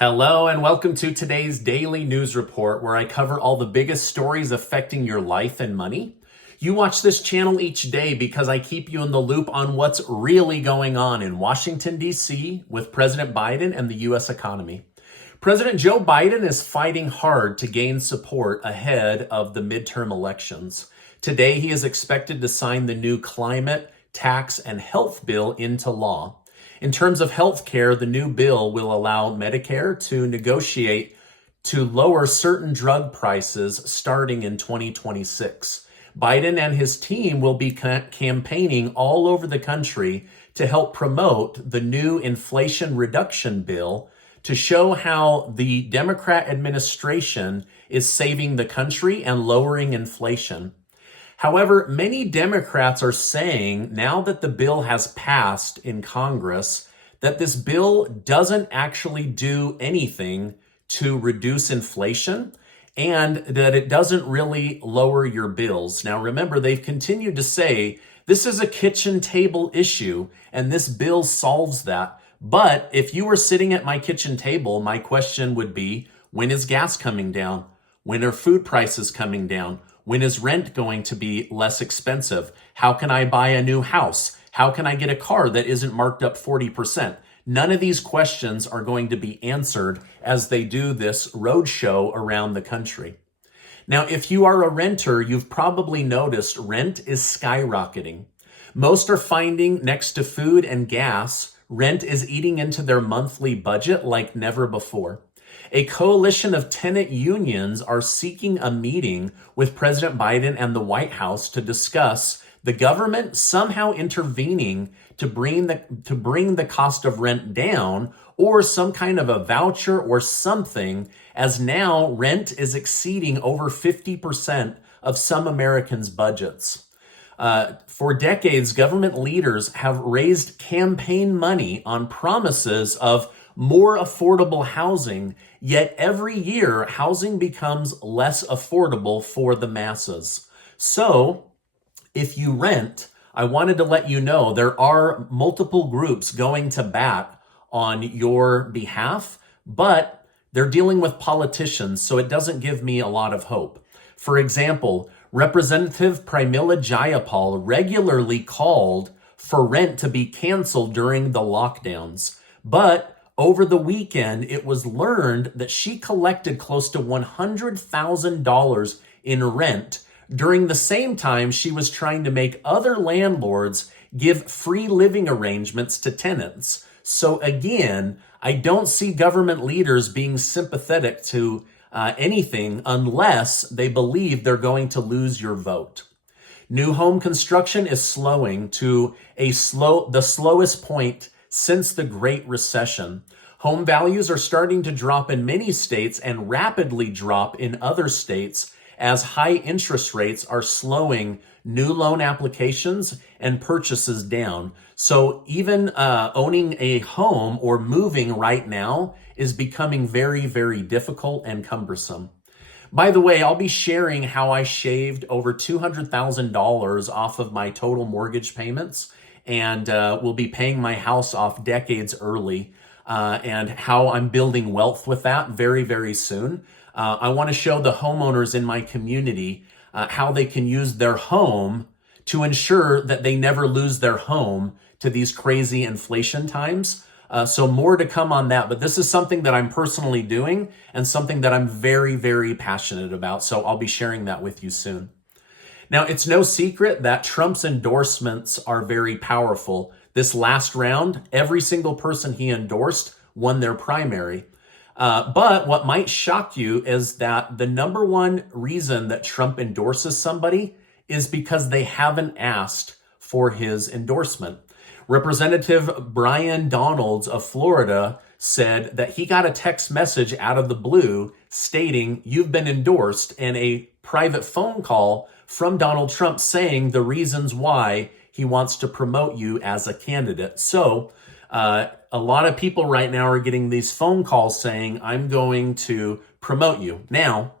Hello and welcome to today's daily news report where I cover all the biggest stories affecting your life and money. You watch this channel each day because I keep you in the loop on what's really going on in Washington, D.C. with President Biden and the U.S. economy. President Joe Biden is fighting hard to gain support ahead of the midterm elections. Today, he is expected to sign the new climate, tax, and health bill into law. In terms of health care, the new bill will allow Medicare to negotiate to lower certain drug prices starting in 2026. Biden and his team will be campaigning all over the country to help promote the new Inflation Reduction Bill to show how the Democrat administration is saving the country and lowering inflation. However, many Democrats are saying now that the bill has passed in Congress that this bill doesn't actually do anything to reduce inflation and that it doesn't really lower your bills. Now, remember, they've continued to say this is a kitchen table issue and this bill solves that. But if you were sitting at my kitchen table, my question would be, when is gas coming down? When are food prices coming down? When is rent going to be less expensive? How can I buy a new house? How can I get a car that isn't marked up 40%? None of these questions are going to be answered as they do this roadshow around the country. Now, if you are a renter, you've probably noticed rent is skyrocketing. Most are finding next to food and gas, rent is eating into their monthly budget like never before. A coalition of tenant unions are seeking a meeting with President Biden and the White House to discuss the government somehow intervening to bring the cost of rent down, or some kind of a voucher or something, as now rent is exceeding over 50% of some Americans' budgets. For decades, government leaders have raised campaign money on promises of more affordable housing, yet every year housing becomes less affordable for the masses. So, if you rent, I wanted to let you know there are multiple groups going to bat on your behalf, but they're dealing with politicians, so it doesn't give me a lot of hope. For example, Representative Pramila Jayapal regularly called for rent to be canceled during the lockdowns, but over the weekend, it was learned that she collected close to $100,000 in rent during the same time she was trying to make other landlords give free living arrangements to tenants. So again, I don't see government leaders being sympathetic to anything unless they believe they're going to lose your vote. New home construction is slowing to the slowest point since the Great Recession. Home values are starting to drop in many states and rapidly drop in other states as high interest rates are slowing new loan applications and purchases down. So even owning a home or moving right now is becoming very, very difficult and cumbersome. By the way, I'll be sharing how I shaved over $200,000 off of my total mortgage payments and will be paying my house off decades early, and how I'm building wealth with that very, very soon. I want to show the homeowners in my community how they can use their home to ensure that they never lose their home to these crazy inflation times. So more to come on that, but this is something that I'm personally doing and something that I'm very, very passionate about. So I'll be sharing that with you soon. Now, it's no secret that Trump's endorsements are very powerful. This last round, every single person he endorsed won their primary. But what might shock you is that the number one reason that Trump endorses somebody is because they haven't asked for his endorsement. Representative Brian Donalds of Florida said that he got a text message out of the blue stating, "You've been endorsed," and a private phone call from Donald Trump saying the reasons why he wants to promote you as a candidate. So a lot of people right now are getting these phone calls saying, "I'm going to promote you." Now,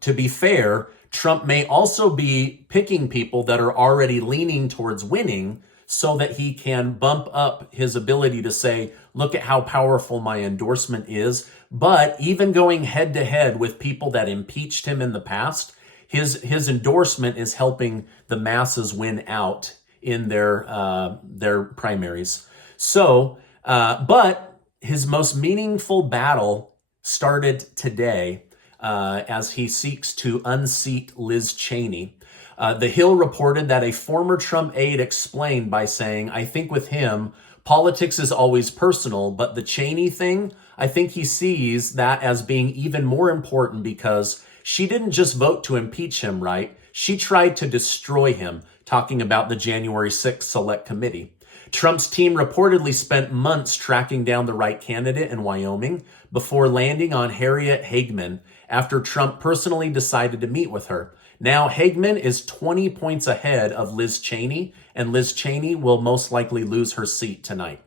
to be fair, Trump may also be picking people that are already leaning towards winning. so that he can bump up his ability to say, look at how powerful my endorsement is. But even going head to head with people that impeached him in the past, his endorsement is helping the masses win out in their primaries. So, but his most meaningful battle started today as he seeks to unseat Liz Cheney. The Hill reported that a former Trump aide explained by saying, I think with him, politics is always personal, but the Cheney thing, I think he sees that as being even more important because she didn't just vote to impeach him, right? She tried to destroy him, talking about the January 6th Select Committee. Trump's team reportedly spent months tracking down the right candidate in Wyoming before landing on Harriet Hageman after Trump personally decided to meet with her. Now, Hageman is 20 points ahead of Liz Cheney, and Liz Cheney will most likely lose her seat tonight.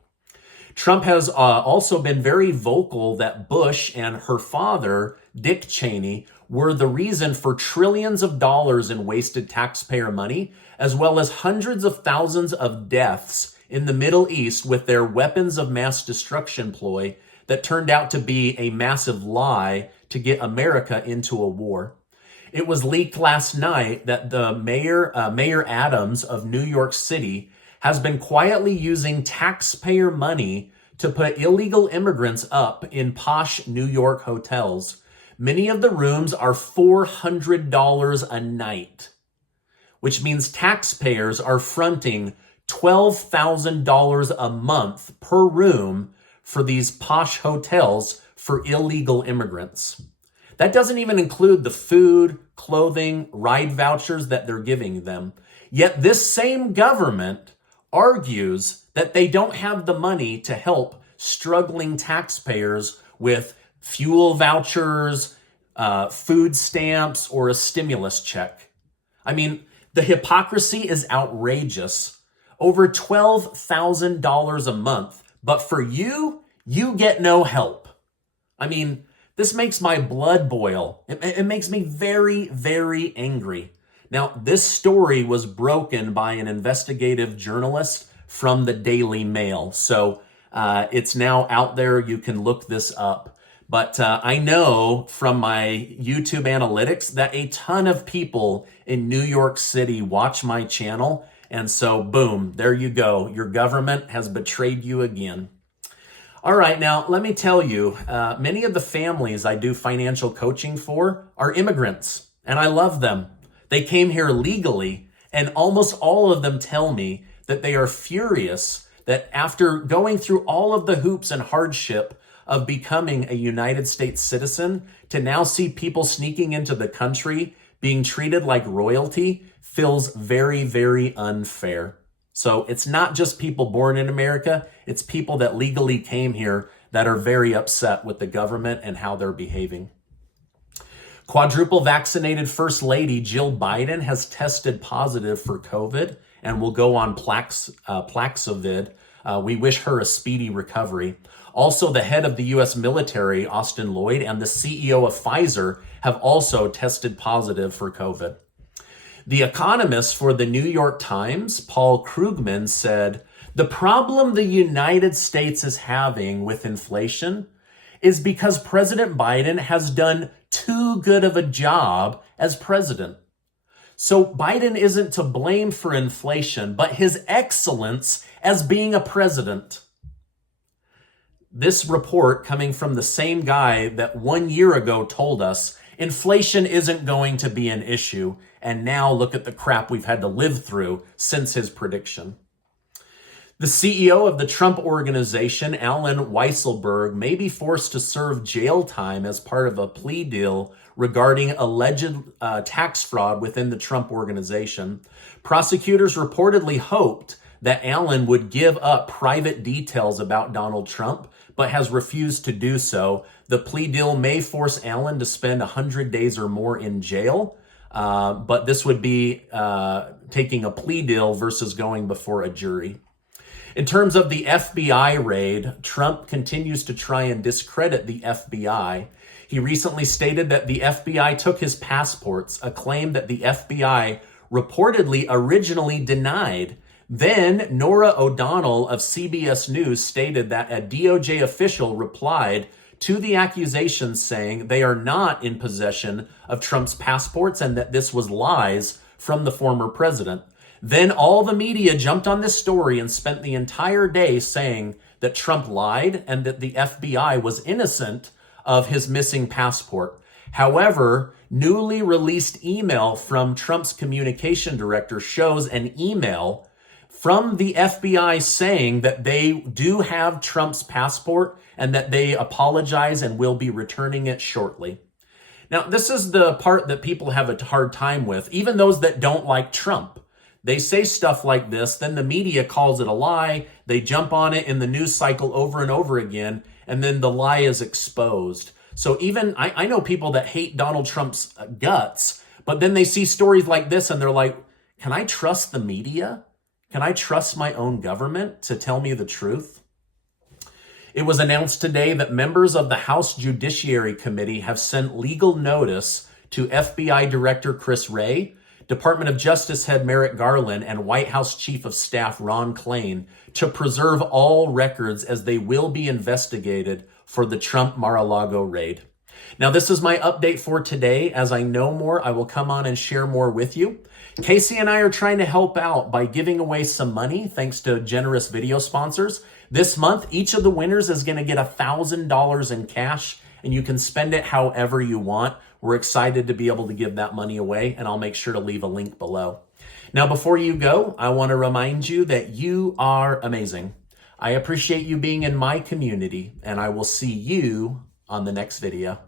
Trump has also been very vocal that Bush and her father, Dick Cheney, were the reason for trillions of dollars in wasted taxpayer money, as well as hundreds of thousands of deaths in the Middle East with their weapons of mass destruction ploy that turned out to be a massive lie to get America into a war. It was leaked last night that the Mayor Adams of New York City has been quietly using taxpayer money to put illegal immigrants up in posh New York hotels. Many of the rooms are $400 a night, which means taxpayers are fronting $12,000 a month per room for these posh hotels for illegal immigrants. That doesn't even include the food, clothing, ride vouchers that they're giving them. Yet this same government argues that they don't have the money to help struggling taxpayers with fuel vouchers, food stamps, or a stimulus check. I mean, the hypocrisy is outrageous. Over $12,000 a month, but for you get no help. I mean, this makes my blood boil. It makes me very, very angry. Now, this story was broken by an investigative journalist from the Daily Mail. So it's now out there. You can look this up. But I know from my YouTube analytics that a ton of people in New York City watch my channel. And so, boom, there you go. Your government has betrayed you again. All right, now let me tell you, many of the families I do financial coaching for are immigrants, and I love them. They came here legally, and almost all of them tell me that they are furious that after going through all of the hoops and hardship of becoming a United States citizen, to now see people sneaking into the country being treated like royalty feels very, very unfair. So it's not just people born in America, it's people that legally came here that are very upset with the government and how they're behaving. Quadruple vaccinated First Lady Jill Biden has tested positive for COVID and will go on Paxlovid. We wish her a speedy recovery. Also, the head of the U.S. military, Austin Lloyd, and the CEO of Pfizer have also tested positive for COVID. The economist for the New York Times, Paul Krugman, said, the problem the United States is having with inflation is because President Biden has done too good of a job as president. So Biden isn't to blame for inflation, but his excellence as being a president. This report coming from the same guy that 1 year ago told us inflation isn't going to be an issue. And now look at the crap we've had to live through since his prediction. The CEO of the Trump Organization, Alan Weisselberg, may be forced to serve jail time as part of a plea deal regarding alleged tax fraud within the Trump Organization. Prosecutors reportedly hoped that Alan would give up private details about Donald Trump, but has refused to do so. The plea deal may force Alan to spend 100 days or more in jail. But this would be taking a plea deal versus going before a jury. In terms of the FBI raid, Trump continues to try and discredit the FBI. He recently stated that the FBI took his passports, a claim that the FBI reportedly originally denied. Then Nora O'Donnell of CBS News stated that a DOJ official replied to the accusations saying they are not in possession of Trump's passports and that this was lies from the former president. Then all the media jumped on this story and spent the entire day saying that Trump lied and that the FBI was innocent of his missing passport. However, newly released email from Trump's communication director shows an email from the FBI saying that they do have Trump's passport and that they apologize and will be returning it shortly. Now, this is the part that people have a hard time with, even those that don't like Trump. They say stuff like this, then the media calls it a lie, they jump on it in the news cycle over and over again, and then the lie is exposed. So even, I know people that hate Donald Trump's guts, but then they see stories like this and they're like, can I trust the media? Can I trust my own government to tell me the truth? It was announced today that members of the House Judiciary Committee have sent legal notice to FBI Director Chris Wray, Department of Justice Head Merrick Garland, and White House Chief of Staff Ron Klain to preserve all records as they will be investigated for the Trump Mar-a-Lago raid. Now, this is my update for today. As I know more, I will come on and share more with you. Casey and I are trying to help out by giving away some money thanks to generous video sponsors. This month, each of the winners is going to get $1,000 in cash, and you can spend it however you want. We're excited to be able to give that money away, and I'll make sure to leave a link below. Now, before you go, I want to remind you that you are amazing. I appreciate you being in my community, and I will see you on the next video.